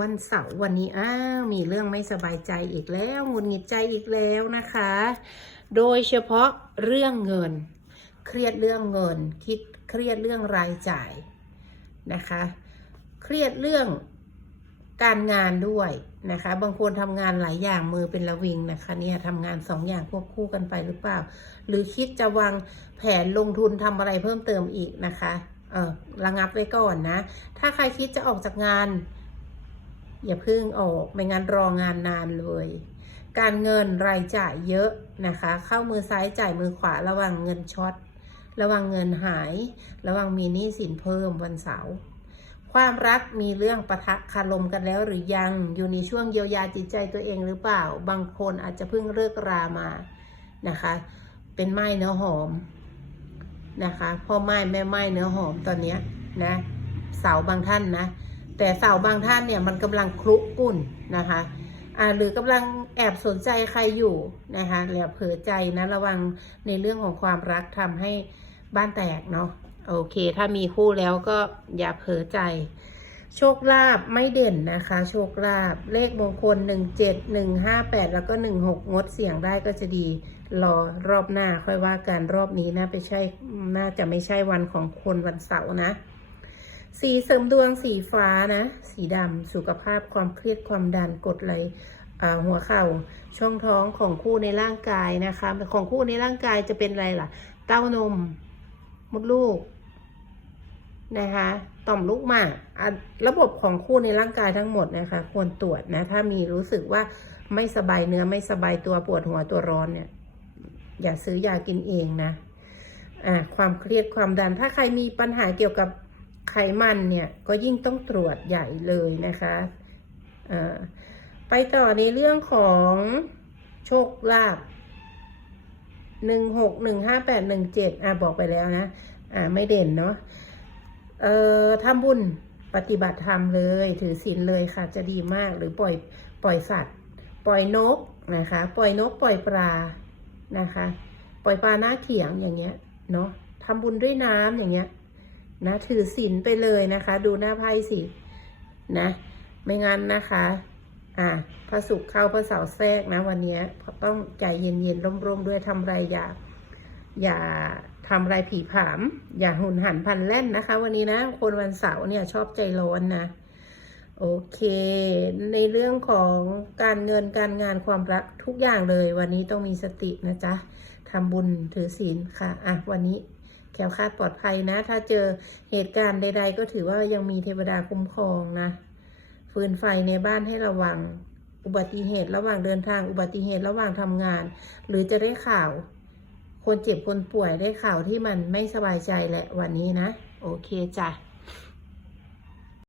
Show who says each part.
Speaker 1: วันเสาร์วันนี้อ้าวมีเรื่องไม่สบายใจอีกแล้วหงุดหงิดใจอีกแล้วนะคะ โดยเฉพาะเรื่องเงิน เครียดเรื่องเงิน คิดเครียดเรื่องรายจ่ายนะคะ เครียดเรื่องการงานด้วยนะคะ บางคนทำงานหลายอย่างมือเป็นระวิงนะคะ เนี่ยทำงานสองอย่างควบคู่กันไปหรือเปล่า หรือคิดจะวางแผนลงทุนทำอะไรเพิ่มเติมอีกนะคะ เออระงับไว้ก่อนนะ ถ้าใครคิดจะออกจากงาน อย่าพิ่งออกไม่งั้นรองานนานเลย การเงินรายจ่ายเยอะนะคะ เข้ามือซ้ายจ่ายมือขวาระวังเงินช็อตระวังเงินหาย ระวังมีหนี้สินเพิ่มวันเสาร์ความรักมีเรื่องปะทะคารมกันแล้วหรือยังอยู่ในช่วงเยียวยาจิตใจตัวเองหรือเปล่า บางคนอาจจะเพิ่งเลิกรามานะคะ เป็นไม้เนื้อหอมนะคะพ่อไม้แม่ไม้เนื้อหอมตอนนี้นะเสาบางท่านนะ แต่เสาบางท่านเนี่ยมันกำลังคลุกกุ่นนะคะอ่าหรือกำลังแอบสนใจใครอยู่นะคะแล้วเผลอใจนะระวังในเรื่องของความรักทำให้บ้านแตกเนาะโอเค ถ้ามีคู่แล้วก็อย่าเผลอใจ โชคลาภไม่เด่นนะคะ โชคลาภเลขมงคล1 7 1 5 8แปดแล้วก็1 6งดเสียงได้ก็จะดีรอรอบหน้าค่อยว่ากันรอบนี้นะไปใช่น่าจะไม่ใช่วันของคนวันเสาร์นะ สีเสริมดวงสีฟ้านะ สีดำสุขภาพความเครียดความดันกดไหลหัวเข่าช่องท้องของคู่ในร่างกายนะคะ ของคู่ในร่างกายจะเป็นอะไรล่ะ เต้านมมดลูกนะคะต่อมลูกหมากระบบของคู่ในร่างกายทั้งหมดนะคะ ควรตรวจนะ ถ้ามีรู้สึกว่าไม่สบายเนื้อไม่สบายตัวปวดหัวตัวร้อนเนี่ย อย่าซื้อยากินเองนะอ่าความเครียดความดัน ถ้าใครมีปัญหาเกี่ยวกับ ไขมันเนี่ยก็ยิ่งต้องตรวจใหญ่เลยนะคะไปต่อในเรื่องของโชคลาภหนึ่งหกหนึ่งห้าแปดหนึ่งเจ็ดอ่าบอกไปแล้วนะ อ่าไม่เด่นเนาะเอ่อทำบุญปฏิบัติธรรมเลย ถือศีลเลยค่ะ จะดีมากหรือปล่อยปล่อยสัตว์ ปล่อยนกนะคะ ปล่อยนกปล่อยปลานะคะ ปล่อยปลาหน้าเขียงอย่างเงี้ยเนาะทำบุญด้วยน้ำอย่างเงี้ย นะถือศีลไปเลยนะคะ ดูหน้าไพ่สินะ ไม่งั้นนะคะ อ่าพระศุกร์เข้าพระเสาร์แทรกนะ วันนี้ต้องใจเย็นๆร่มๆด้วยทำไรอย่า อย่าทำไรผีผาม อย่าหุนหันพันแล่นนะคะ วันนี้นะ คนวันเสาร์เนี่ยชอบใจร้อนนะโอเค ในเรื่องของการเงินการงานความรักทุกอย่างเลย วันนี้ต้องมีสตินะจ๊ะทำบุญถือศีลค่ะ อะ วันนี้ แคล้วคลาดปลอดภัยนะ ถ้าเจอเหตุการณ์ใด ๆ ก็ถือว่ายังมีเทวดาคุ้มครองนะฟืนไฟในบ้านให้ระวัง อุบัติเหตุระหว่างเดินทางอุบัติเหตุระหว่างทำงาน หรือจะได้ข่าว คนเจ็บคนป่วยได้ข่าวที่มันไม่สบายใจแหละวันนี้นะ โอเคจ้ะ